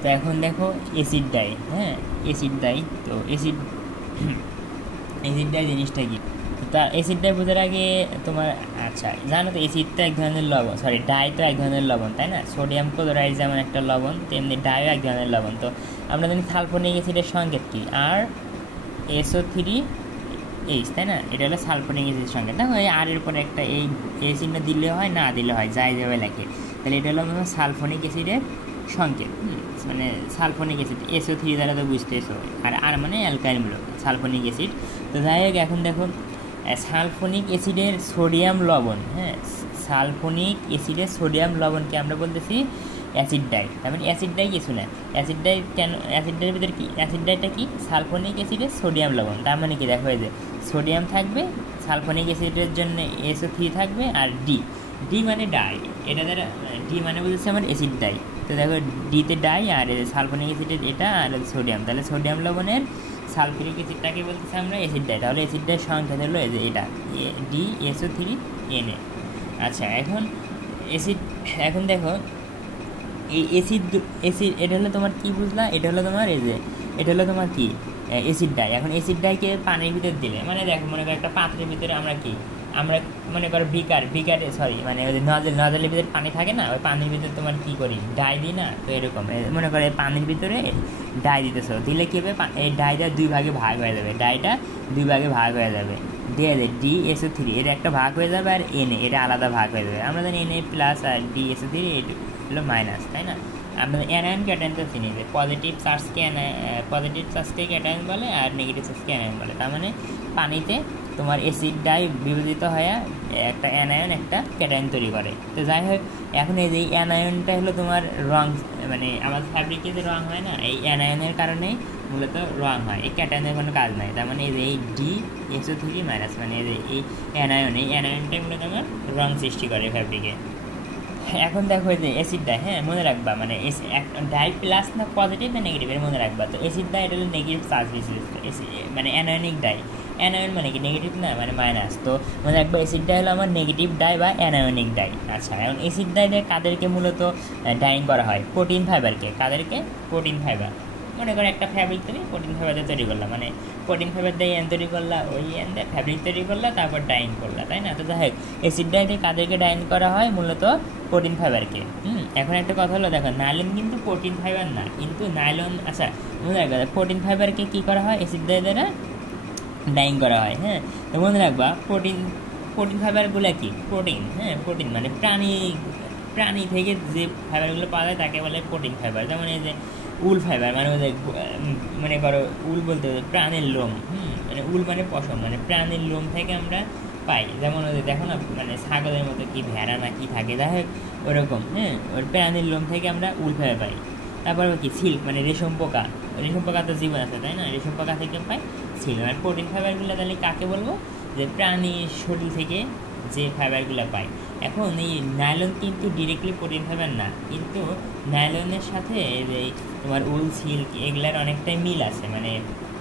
তো এখন দেখো অ্যাসিড ডাই, হ্যাঁ অ্যাসিড ডাই। তো অ্যাসিড ডাই জিনিসটা কি? তা অ্যাসিড ডাই বোঝার আগে তোমার, আচ্ছা জানো তো অ্যাসিডটা এক ধরনের লবণ, সরি ডাই তো এক ধরনের লবণ, তাই না? সোডিয়াম ক্লোরাইড যেমন একটা লবণ, তেমনি ডাইও এক ধরনের লবণ। তো আমরা জানি সালফোনিক অ্যাসিডের সংকেত কি? আর SO3H, তাই না? এটা হলো সালফোনিক অ্যাসিডের সংকেত। দেখো এই আর এর উপরে একটা এই চিহ্ন দিলে হয়, না দিলে হয়, যাই যাবে লেখে। তাহলে এটা হলো আমাদের সালফোনিক অ্যাসিডের সংকেত। মানে সালফোনিক অ্যাসিড SO3 দ্বারা তো বুঝতেছো, আর আর মানে অ্যালকাইলমূলক সালফোনিক অ্যাসিড। তো যাই হোক, এখন দেখো সালফোনিক অ্যাসিডের সোডিয়াম লবণ, হ্যাঁ সালফোনিক অ্যাসিডের সোডিয়াম লবণকে আমরা বলতেছি অ্যাসিড ডাই। তার মানে অ্যাসিড ডাই কিছু না। অ্যাসিড ডাই কেন? অ্যাসিড ডাইয়ের ভিতরে কি? অ্যাসিড ডাইটা কি? সালফোনিক অ্যাসিডের সোডিয়াম লবণ। তার মানে কি? দেখো এই যে সোডিয়াম থাকবে, সালফোনিক অ্যাসিডের জন্য SO3 থাকবে, আর ডি মানে ডাই। এটা দ্বারা ডি মানে বলতেছে আমার অ্যাসিড ডাই। তো দেখো ডিতে ডাই, আর সালফোনিক অ্যাসিডের এটা, আর সোডিয়াম। তাহলে সোডিয়াম লবণের সালফিউরিক অ্যাসিডটাকে বলতেছে আমরা অ্যাসিড ডাই। তাহলে অ্যাসিড ডাইয়ের সংখ্যা হলো এই যে এটা DSO3Na। আচ্ছা এখন অ্যাসিড, এখন দেখো এই অ্যাসিড এটা হলো তোমার কি বুঝলা? এটা হলো তোমার এই যে এটা হলো তোমার কি অ্যাসিড ডাই। এখন অ্যাসিড ডাইকে পানির ভিতরে দিলে, মানে দেখো মনে করো একটা পাত্রের ভিতরে আমরা মনে করো বিকারে সরি মানে ওই যে নজলের ভিতরে পানি থাকে না, ওই পানির ভিতরে তোমার কি করি? ডাই দিই না? তো এরকম মনে করো এই পানির ভিতরে ডাই দিতেছো, দিলে কী হবে? এই ডাইটা দুই ভাগে ভাগ হয়ে যাবে, ডাইটা দুই ভাগে ভাগ হয়ে যাবে। দিয়ে DSO3 এর একটা ভাগ হয়ে যাবে, আর Na এটা আলাদা ভাগ হয়ে যাবে। আমরা জানি Na প্লাস আর DSO3 হলো মাইনাস, তাই না? আমরা অ্যানায়ন ক্যাটায়ন তো চিনি যে পজিটিভ চার্জকে ক্যাটায়ন বলে, আর নেগেটিভ চার্জকে অ্যানায়ন বলে। তার মানে পানিতে তোমার অ্যাসিড ডাই বিভাজিত হয়ে একটা অ্যানায়ন একটা ক্যাটায়ন তৈরি করে। তো যাই হোক, এখন এই যে অ্যানায়নটা হলো তোমার রং, মানে আমাদের ফ্যাব্রিকে যে রং হয় না, এই অ্যানায়নের কারণেই মূলত রং হয়, এই ক্যাটায়নের কোনো কাজ নাই। তার মানে এই যে এই DSO3 মাইনাস মানে এই যে এই অ্যানায়নটাই মূলত আমার রং সৃষ্টি করে ফ্যাব্রিকে। এখন দেখো যে অ্যাসিড ডাই, হ্যাঁ মনে রাখবা, মানে ডাই প্লাস না পজিটিভ না নেগেটিভ এর মনে রাখবা। তো অ্যাসিড ডাই এটা হলো নেগেটিভ চার্জ বিশিষ্ট, মানে অ্যানায়নিক ডাই। অ্যানায়ন মানে কি? নেগেটিভ না, মানে মাইনাস। তো মনে রাখবা অ্যাসিড ডাই হলো আমার নেগেটিভ ডাই বা অ্যানায়নিক ডাই। আচ্ছা এখন অ্যাসিড ডাই কাদেরকে মূলত ডাইং করা হয়? প্রোটিন ফাইবারকে। কাদেরকে? Protein fibre. মনে করো একটা ফ্যাব্রিক তুমি প্রোটিন ফাইবার দিয়ে তৈরি করলাম, মানে প্রোটিন ফাইবার দিয়ে তৈরি করলা, ওই দিয়ে ফ্যাব্রিক তৈরি করলা, তারপর ডাইং করলা, তাই না? তো যাই হোক, অ্যাসিড ডাইতে কাদেরকে ডাইং করা হয়? মূলত প্রোটিন ফাইবারকে। এখন একটা কথা হলো, দেখো নাইলন কিন্তু প্রোটিন ফাইবার না, কিন্তু নাইলন, আচ্ছা মনে রাখবা প্রোটিন ফাইবারকে কী করা হয়? অ্যাসিড ডাই দ্বারা ডাইং করা হয়। হ্যাঁ তো মনে রাখবা প্রোটিন ফাইবারগুলো কি? প্রোটিন, হ্যাঁ প্রোটিন মানে প্রাণী থেকে যে ফাইবারগুলো পাওয়া যায় তাকে বলে প্রোটিন ফাইবার। যেমন এই যে উল ফাইবার, মানে ওদের মনে করো উল বলতে প্রাণীর লোম, মানে উল মানে পশম, মানে প্রাণীর লোম থেকে আমরা পাই। যেমন ওদের দেখো না, মানে ছাগলের মতো কি ভেড়া না কি থাকে, যাই হোক ওরকম, হ্যাঁ ওর প্রাণীর লোম থেকে আমরা উল ফাইবার পাই। তারপর কি? সিল্ক, মানে রেশম পোকা তো জীবন আছে, তাই না? রেশম পোকা থেকে পাই সিল্ক। আর প্রোটিন ফাইবারগুলো তাহলে কাকে বলবো? যে প্রাণীর শরীর থেকে যে ফাইবারগুলো পাই। এখন এই নাইলন কিন্তু ডিরেক্টলি প্রোটিন ফাইবার না, কিন্তু নাইলনের সাথে যে তোমার উল সিল্ক এগুলার অনেকটাই মিল আছে, মানে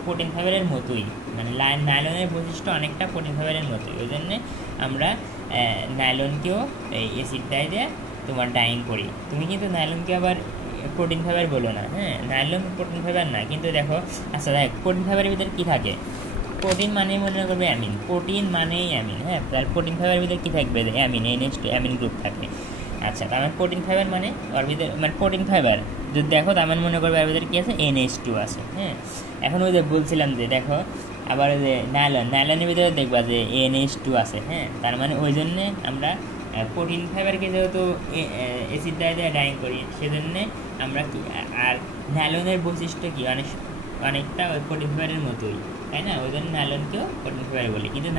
প্রোটিন ফাইবারের মতোই, মানে নাইলনের বৈশিষ্ট্য অনেকটা প্রোটিন ফাইবারের মতোই। ওই জন্যে আমরা নাইলনকেও এই অ্যাসিড ডাই দিয়ে তোমার ডাইং করি। তুমি কিন্তু নাইলনকে আবার প্রোটিন ফাইবার বলো না, হ্যাঁ নাইলন প্রোটিন ফাইবার না। কিন্তু দেখো, আচ্ছা দেখ প্রোটিন ফাইবারের ভিতরে কী থাকে? প্রোটিন মানেই মনে করবে অ্যামিন, প্রোটিন মানেই অ্যামিন, হ্যাঁ তার প্রোটিন ফাইবারের ভিতরে কী থাকবে? অ্যামিন, NH2 অ্যামিন গ্রুপ থাকে। আচ্ছা তার মানে প্রোটিন ফাইবার মানে ওর ভিতরে, মানে প্রোটিন ফাইবার যদি দেখো তার মানে মনে করবে এর ভিতরে কী আছে? NH2 আছে। হ্যাঁ এখন ওই যে বলছিলাম যে দেখো আবার ওই যে নাইলনের ভিতরে দেখবা যে NH2 আছে, হ্যাঁ তার মানে ওই জন্যে আমরা প্রোটিন ফাইবারকে যেহেতু অ্যাসিড ডাই দিয়ে ডাইং করি, সেজন্যে আমরা কি, আর নাইলনের বৈশিষ্ট্য কি? অনেকটা ওই প্রোটিন ফাইবারের মতোই, তাই না? ওই জন্য নাইলনকেও প্রোটিন ফাইবার বলি, কিন্তু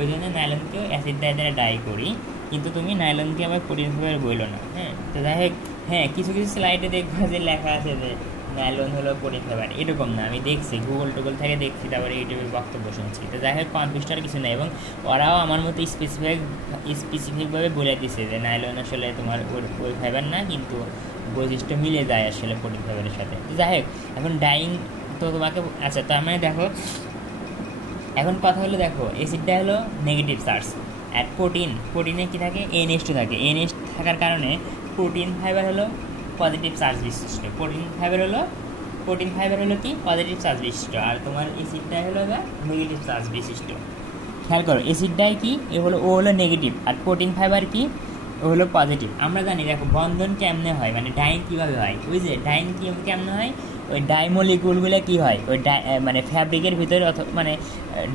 ওই জন্য নাইলনকেও অ্যাসিড ডাই দ্বারা ডাই করি, কিন্তু তুমি নাইলনকে আবার প্রোটিন ফাইবার বললো না। হ্যাঁ তো যাই হোক, হ্যাঁ কিছু স্লাইডে দেখবো যে লেখা আছে যে নাইলন হলো প্রোটিন ফাইবার, এরকম না। আমি দেখছি গুগল থেকে দেখছি, তারপরে ইউটিউবের বক্তব্য শুনছি। তো যাই হোক কনফিউজটার কিছু নেই, এবং ওরাও আমার মতো স্পেসিফিকভাবে বলে দিছে যে নাইলন আসলে তোমার ওই ফাইবার না, কিন্তু বৈশিষ্ট্য মিলে যায় আসলে প্রোটিন ফাইবারের সাথে। তো যাই হোক এখন ডাইং তো তোমাকে, আচ্ছা তার মানে দেখো এখন কথা হলো, দেখো অ্যাসিডটা হলো নেগেটিভ চার্জ, আর প্রোটিনে কী থাকে? NH2 থাকে। NH থাকার কারণে প্রোটিন ফাইবার হলো পজিটিভ চার্জ বিশিষ্ট, প্রোটিন ফাইবার হলো কি পজিটিভ চার্জ বিশিষ্ট, আর তোমার অ্যাসিড ডাই হলো নেগেটিভ চার্জ বিশিষ্ট। খেয়াল করো, অ্যাসিড ডাই কি ও হলো নেগেটিভ, আর প্রোটিন ফাইবার কি ও হলো পজিটিভ। আমরা জানি দেখো বন্ধন কেমনে হয়, মানে ডাইং কীভাবে হয়, ওই যে ডাইং কেমনে হয়, ওই ডাইমলিকুলগুলো কী হয় ওই মানে ফ্যাব্রিকের ভিতরে মানে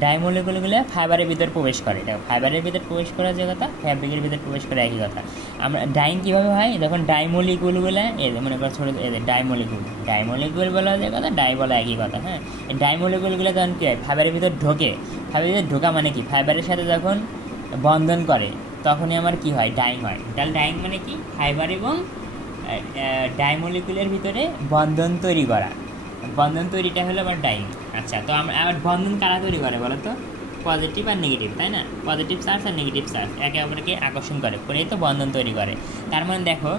ডাইমলিকুলগুলো ফাইবারের ভিতর প্রবেশ করে। দেখো ফাইবারের ভিতর প্রবেশ করার যে কথা, ফ্যাব্রিকের ভিতর প্রবেশ করে একই কথা। আমরা ডাইং কীভাবে হয়, যখন ডাইমলিকুলগুলো মনে করো ছোটো ডাইমলিকুল বলা যে কথা, ডাই বলা একই কথা। হ্যাঁ, এই ডাইমলিকুলগুলো যখন কী হয় ফাইবারের ভিতর ঢোকে, ফাইবারের ভিতর ঢোকা মানে কি ফাইবারের সাথে যখন বন্ধন করে তখনই আমার কি হয় ডাইং হয়। তাহলে ডাইং মানে কি ফাইবার এবং ডাইমলিকুলের ভিতরে বন্ধন তৈরি করা, বন্ধন তৈরিটা হলো আমার ডাইং। আচ্ছা, তো আমরা আবার বন্ধন কারা তৈরি করে বলো তো, পজিটিভ আর নেগেটিভ, তাই না? পজিটিভ চার্জ আর নেগেটিভ চার্জ একে অপরকে আকর্ষণ করেই তো বন্ধন তৈরি করে। তার মানে দেখো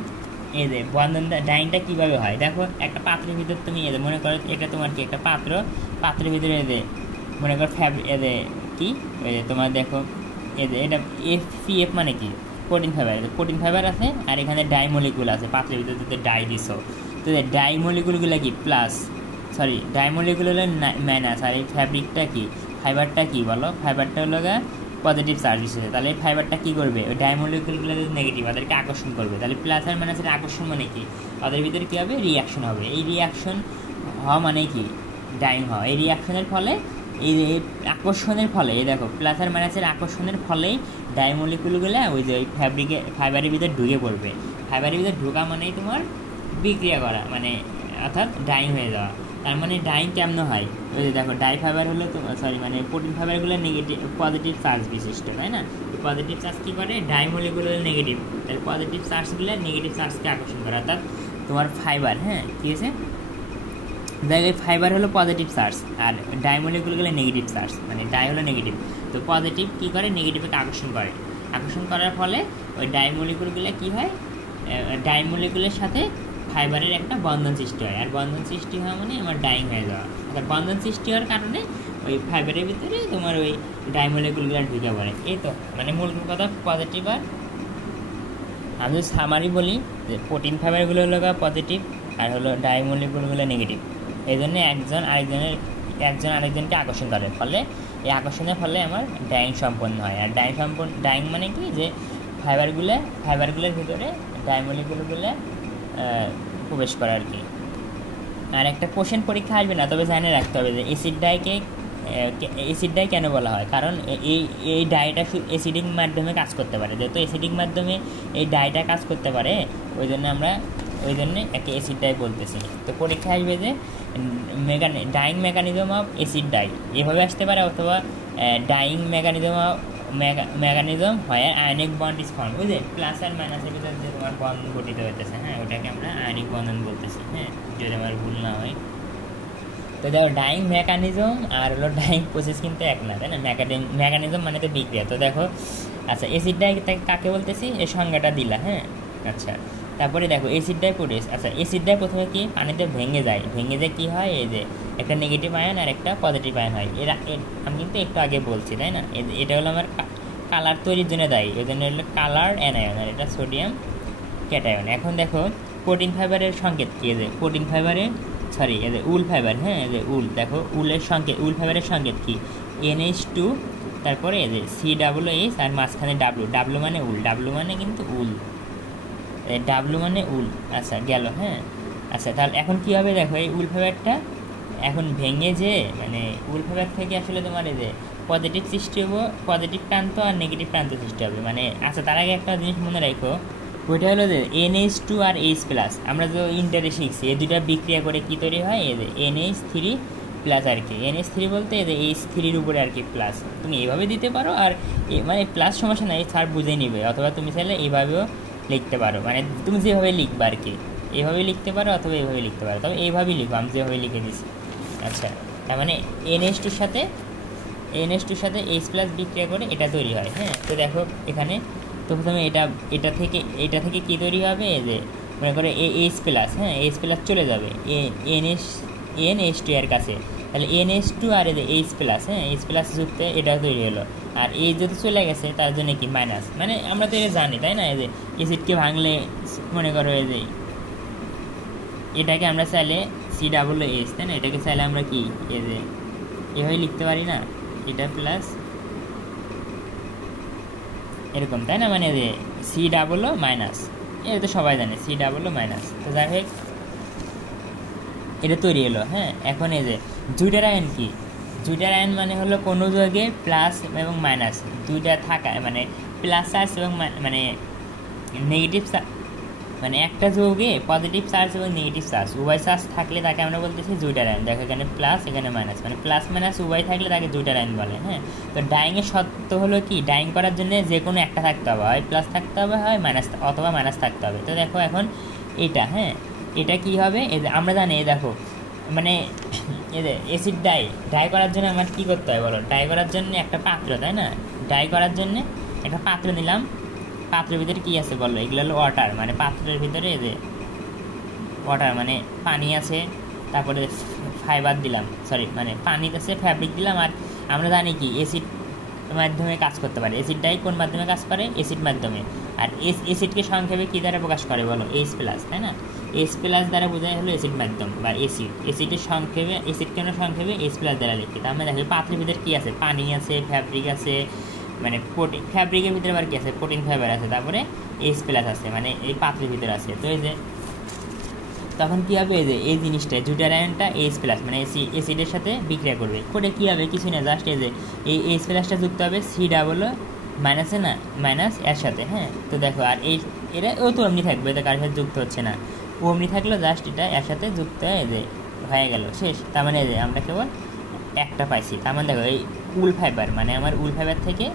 এই যে বন্ধন ডাইংটা কীভাবে হয়, দেখো একটা পাত্রের ভিতর তুমি এদের মনে করো এটা তোমার কি একটা পাত্রের ভিতরে এদের মনে করো এদের কি তোমার দেখো এটা FCF মানে কি প্রোটিন ফাইবার আছে, আর এখানে ডাইমলিকুল আছে, পাত্রের ভিতরে যদি ডাই দিছো তো ডাইমলিকুলগুলো কি ডাইমলিকুল হলো মাইনাস, আর এই ফ্যাব্রিকটা কি ফাইবারটা কি বলো, ফাইবারটা হলো পজিটিভ চার্জ হিসেবে। তাহলে এই ফাইবারটা কী করবে, ওই ডাইমলিকুলগুলো যদি নেগেটিভ ওদেরকে আকর্ষণ করবে, তাহলে প্লাস আর মাইনাসের আকর্ষণ মানে কি ওদের ভিতরে কী হবে রিয়াকশন হবে। এই রিয়াকশন হওয়া মানে কি ডাইং হওয়া, এই রিয়াকশনের ফলে এই আকর্ষণের ফলে এই দেখো প্লাস আর মাইনাসের আকর্ষণের ফলেই ডাইমলিকুলগুলো ওই যে ওই ফাইবারের ভিতরে ঢুকে পড়বে। ফাইবারের ভিতরে ঢোকা মানেই তোমার বিক্রিয়া করা, মানে অর্থাৎ ডাইং হয়ে যাওয়া। তার মানে ডাইং কেমন হয়, ওই যে দেখো ডাই ফাইবার হলো মানে প্রোটিন ফাইবারগুলো পজিটিভ চার্জ বিশিষ্ট, তাই না? পজিটিভ চার্জ কী করে, ডাইমলিকুল নেগেটিভ, তাহলে পজিটিভ চার্জগুলো নেগেটিভ চার্জকে আকর্ষণ করে, অর্থাৎ তোমার ফাইবার। হ্যাঁ, ঠিক আছে, দেখো ফাইবার হলো পজিটিভ চার্জ আর ডাইমলিকুলগুলো নেগেটিভ চার্জ, মানে ডাই হলো নেগেটিভ, তো পজিটিভ কী করে নেগেটিভকে আকর্ষণ করার ফলে ওই ডাইমলিকুলগুলো কী হয়, ডাইমলিকুলের সাথে ফাইবারের একটা বন্ধন সৃষ্টি হয়, আর বন্ধন সৃষ্টি হওয়া মানে আমার ডাইং হয়ে যাওয়া। অর্থাৎ বন্ধন সৃষ্টি হওয়ার কারণে ওই ফাইবারের ভিতরে তোমার ওই ডাইমলিকুলগুলো ঢুকে পড়ে। এই তো মানে মূল কথা পজিটিভ। আর আমি যদি সামারি বলি যে প্রোটিন ফাইবারগুলো হলো পজিটিভ আর হলো ডাইমলিকুলগুলো নেগেটিভ, এই জন্য একজন আরেকজনকে আকর্ষণ করে, ফলে এই আকর্ষণের ফলে আমার ডাইং সম্পন্ন হয়। আর ডাইং মানে কি যে ফাইবারগুলোর ভিতরে ডাইমলিকুলগুলো প্রবেশ করে আর কি। আর একটা কোশ্চেন পরীক্ষা আসবে না, তবে জানে রাখতে হবে যে অ্যাসিড ডাই কেন বলা হয়, কারণ এই ডাইটা অ্যাসিডিক মাধ্যমে কাজ করতে পারে, যেহেতু অ্যাসিডিক মাধ্যমে এই ডাইটা কাজ করতে পারে ওই জন্য একে অ্যাসিড ডাই বলতেছি। তো পরীক্ষা আসবে যে dyeing mechanism of acid die এভাবে আসতে পারে, অথবা ডাইং মেকানিজম হয় আয়নিক বন্ড ইজ ফর্ম, বুঝলে প্লাস আর মাইনাসের ভিতরে যে তোমার বন্ধন গঠিত হইতেছে। হ্যাঁ, ওটাকে আমরা আয়নিক বন্ধন বলতেছি। হ্যাঁ, যদি আমার ভুল না হয়। তো দেখো ডাইং মেকানিজম আর হলো ডাইং প্রসেস কিন্তু এক না, তাই না? মেকানিজম মানে তো বিক্রিয়া। তো দেখো আচ্ছা অ্যাসিড ডাই কাকে বলতেছি, এই সংজ্ঞাটা দিলা। হ্যাঁ, আচ্ছা তারপরে দেখো অ্যাসিড ডাই প্রোটিস। আচ্ছা অ্যাসিড ডাই প্রথমে কি পানিতে ভেঙে যায় কী হয়, এই যে একটা নেগেটিভ আয়ন আর একটা পজিটিভ আয়ন হয়। আমি কিন্তু একটু আগে বলছি, তাই না? এটা হলো আমার কালার তৈরির জন্য দায়ী, ওই জন্য হলো কালার অ্যানায়ন, আর এটা সোডিয়াম ক্যাটায়ন। এখন দেখো প্রোটিন ফাইবারের সংকেত কী, এই যে প্রোটিন ফাইবারের এই যে উল ফাইবার। হ্যাঁ, এই যে উল, দেখো উল ফাইবারের সংকেত কি NH2, তারপরে এই যে COOH আর মাঝখানে ডাব্লু মানে উল, ডাব্লু মানে কিন্তু উল, ডাব্লু মানে উল। আচ্ছা গেল। হ্যাঁ, আচ্ছা তাহলে এখন কী হবে দেখো, এই উল ফাইবারটা এখন ভেঙে যে মানে উল ফাইবার থেকে আসলে তোমার এই যে পজিটিভ সৃষ্টি হবো, পজিটিভ প্রান্ত আর নেগেটিভ প্রান্ত সৃষ্টি হবে। মানে আচ্ছা তার আগে একটা জিনিস মনে রাখো, ওইটা হলো যে NH2 আর H+, আমরা যে ইন্টারে শিখছি এই দুটা বিক্রিয়া করে কী তৈরি হয়, এই যে NH3 প্লাস আর কি। NH3 বলতে এই যে H3-র উপরে আর কি প্লাস, তুমি এইভাবে দিতে পারো, আর মানে প্লাস সমস্যা নাই, স্যার বুঝে নিবে, অথবা তুমি চাইলে এইভাবেও লিখতে পারো, মানে তুমি যেভাবে লিখবে আর কি, এইভাবে লিখতে পারো অথবা এইভাবে লিখতে পারো, তবে এইভাবেই লিখো, আমি যেভাবে লিখে দিচ্ছি। আচ্ছা তার মানে NH2-র সাথে H+ বিক্রিয়া করে এটা তৈরি হয়। হ্যাঁ, তো দেখো এখানে তো প্রথমে এটা থেকে কী তৈরি হবে, এই যে মনে করো H+, হ্যাঁ H+ চলে যাবে NH2 এর কাছে, তাহলে NH2 আর এই যে H+, হ্যাঁ H+ যুক্ত এটাও তৈরি হলো, আর এই যদি চলে গেছে তার জন্য কি মাইনাস, মানে আমরা তো এটা জানি, তাই না? এই যে অ্যাসিডকে ভাঙলে মনে করো এই যে এটাকে আমরা চাইলে সি ডাবল এস, তাই না, এটাকে চাইলে আমরা কি এই যে এভাবে লিখতে পারি না, এটা প্লাস এরকম, তাই না, মানে যে সি ডাবল মাইনাস, এটা তো সবাই জানে সি ডাবল মাইনাস। তো যাই হোক এটা তৈরি হলো। হ্যাঁ, এখন এই যে জুইটার আয়ন কি, জুইটার আয়ন মানে হলো কোনো যৌগে প্লাস এবং মাইনাস দুইটা থাকা, মানে প্লাস চার্জ এবং মানে নেগেটিভ, মানে একটা যৌগে পজিটিভ চার্জ এবং নেগেটিভ চার্জ উভয় চার্জ থাকলে তাকে আমরা বলতেছি জুইটার আয়ন। দেখো এখানে প্লাস এখানে মাইনাস, মানে প্লাস মাইনাস উভয় থাকলে তাকে জুইটার আয়ন বলে। হ্যাঁ, তো ডাইংয়ের শর্ত হলো কি, ডাইং করার জন্য যে কোনো একটা থাকতে হবে, হয় প্লাস থাকতে হবে, হয় মাইনাস অথবা মাইনাস থাকতে হবে। তো দেখো এখন এটা, হ্যাঁ এটা কি হবে, এই যে আমরা জানি, দেখো মানে এই যে অ্যাসিড ডাই করার জন্য আমার কী করতে হয় বলো, ডাই করার জন্য একটা পাত্র, তাই না, ডাই করার জন্য একটা পাত্র নিলাম, পাত্রের ভিতরে কী আছে বলো, এগুলো হলো ওয়াটার, মানে পাত্রের ভিতরে এই যে ওয়াটার মানে পানি আছে, তারপরে ফাইবার দিলাম, সরি মানে পানি আছে, ফ্যাব্রিক দিলাম, আর আমরা জানি কি অ্যাসিড মাধ্যমে কাজ করতে পারে। অ্যাসিড ডাই কোন মাধ্যমে কাজ করে, অ্যাসিড মাধ্যমে। আর অ্যাসিডকে সংক্ষেপে কী দ্বারা প্রকাশ করে বলো, এইচ প্লাস, তাই না, এইচ প্লাস দ্বারা বোঝায় হলো অ্যাসিড মাধ্যম বা অ্যাসিড। অ্যাসিডের সংক্ষেপে, অ্যাসিডকে আমরা সংক্ষেপে এইচ প্লাস দ্বারা লিখি। তার মানে দেখো পাত্রের ভিতরে কী আছে, পানি আছে, ফ্যাব্রিক আছে, মানে প্রোটিন, ফ্যাব্রিকের ভিতরে আবার কী আছে, প্রোটিন ফাইবার আছে, তারপরে এইচ প্লাস আছে, মানে এই পাত্রের ভিতরে আছে। তো এই যে তখন কী হবে, এই যে এই জিনিসটা জুটার আয়নটা এইচ প্লাস মানে অ্যাসিডের সাথে বিক্রিয়া করবে, করে কী হবে, কিছু না, জাস্ট এই যে এই এইচ প্লাসটা যুক্ত হবে সি ডাবল মাইনাসে, না মাইনাস এর সাথে। হ্যাঁ, তো দেখো আর এই এরা ও তো অমনি থাকবে, এটা কার সাথে যুক্ত হচ্ছে না, ও অমনি থাকলো, জাস্ট এটা এর সাথে যুক্ত হয়ে যে হয়ে গেল শেষ। তার মানে এই যে আমরা কেবল একটা পাইছি। তার মানে দেখো এই উল ফাইবার, মানে আমার উল ফাইবার থেকে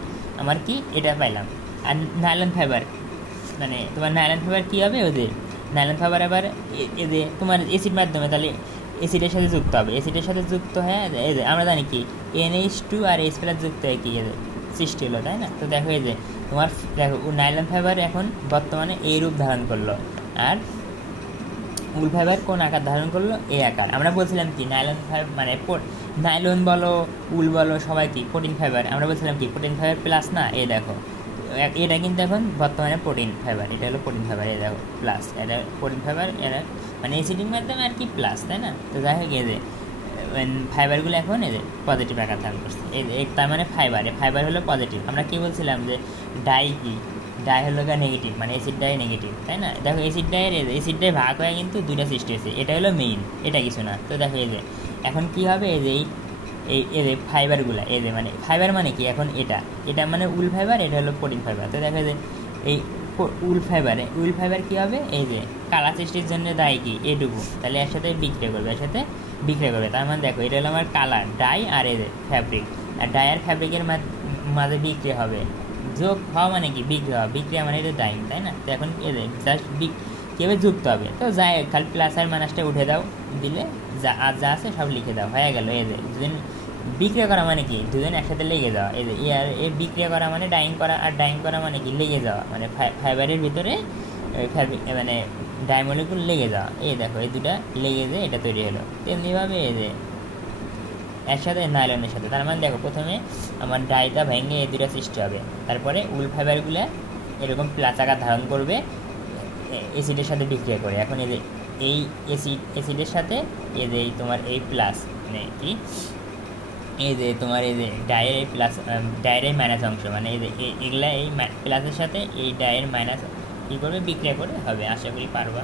আমার কি এটা পাইলাম। আর নাইলন ফাইবার, মানে তোমার নাইলন ফাইবার কী হবে, ওই যে নাইলন ফাইবার আবার এই যে তোমার অ্যাসিড মাধ্যমে, তাহলে অ্যাসিডের সাথে যুক্ত হবে, অ্যাসিডের সাথে যুক্ত হয়ে এই যে আমরা জানি কি NH2 আর H প্লাস যুক্ত হয়ে কি সৃষ্টি হলো, তাই না। তো দেখো এই যে তোমার দেখো নাইলন ফাইবার এখন বর্তমানে এই রূপ ধারণ করলো, আর উল ফাইবার কোন আকার ধারণ করলো, এই আকার। আমরা বলছিলাম কি নাইলন ফাইবার মানে নাইলন বলো উল বলো সবাই কি প্রোটিন ফাইবার, আমরা বলছিলাম কি প্রোটিন ফাইবার প্লাস, না এই দেখো এটা কিন্তু এখন বর্তমানে প্রোটিন ফাইবার, এটা হলো প্রোটিন ফাইবার, এই দেখো প্লাস, এটা প্রোটিন ফাইবার, এরা মানে অ্যাসিডের মাধ্যমে আর কি প্লাস, তাই না। তো যাই হোক এই যে ফাইবারগুলো এখন এই যে পজিটিভ আকার ধারণ করছে, এই তার মানে ফাইবার হলো পজিটিভ। আমরা কী বলছিলাম যে ডাই কি, ডাই হলো নেগেটিভ, মানে অ্যাসিড ডাই নেগেটিভ, তাই না। দেখো অ্যাসিড ডাই ভাগ হয়ে কিন্তু দুইটা সৃষ্টি হয়েছে, এটা হলো মেইন, এটা কিছু না। তো দেখো এই যে এখন কী হবে, এই যে এই যে ফাইবারগুলো, এই যে মানে ফাইবার মানে কি, এখন এটা মানে উল ফাইবার, এটা হলো প্রোটিন ফাইবার। তো দেখো যে এই উল ফাইবার কী হবে, এই যে কালা সৃষ্টির জন্য দায়ী কি এটুকু, তাহলে এর সাথে বিক্রিয়া করবে, তার মানে দেখো এটা হলো আমার কালার ডাই, আর এই যে ফ্যাব্রিক, আর ডাই আর ফ্যাব্রিকের মাঝে বিক্রিয়া হবে, যোগ হওয়া মানে কি বিক্রিয়া মানে এটা ডাইং, তাই না। তো এখন এই যে জাস্ট কীভাবে যুক্ত হবে, তো যাই খালি প্লাস আর মাইনাসটা উঠে দাও, দিলে যা আছে সব লিখে দাও, হয়ে গেল। এই যে দুজন বিক্রিয়া করা মানে কি, দুজন একসাথে লেগে যাওয়া, এই যে এই বিক্রিয়া করা মানে ডাইং করা, আর ডাইং করা মানে কি লেগে যাওয়া, মানে ফাইবারের ভিতরে ফ্যাব্রিক মানে ডাইমলিকুল লেগে যাওয়া। এই দেখো এই দুটা লেগে যে এটা তৈরি হলো। তেমনিভাবে এই যে এর সাথে নাইলনের সাথে, তার মানে দেখো প্রথমে আমার ডাইটা ভেঙে এই দুটা সৃষ্টি হবে, তারপরে উল ফাইবারগুলো এরকম প্লাস আকার ধারণ করবে অ্যাসিডের সাথে বিক্রিয়া করে। এখন এই যে এই অ্যাসিডের সাথে এই যে তোমার এই প্লাস মানে কি, এই যে তোমার এই যে ডায়ের এই প্লাস ডায়ের মাইনাস অংশ, মানে এই যে এগুলা এই প্লাসের সাথে এই ডায়ের মাইনাস কী করবে, বিক্রিয়া করে হবে। আশা করি পারবা।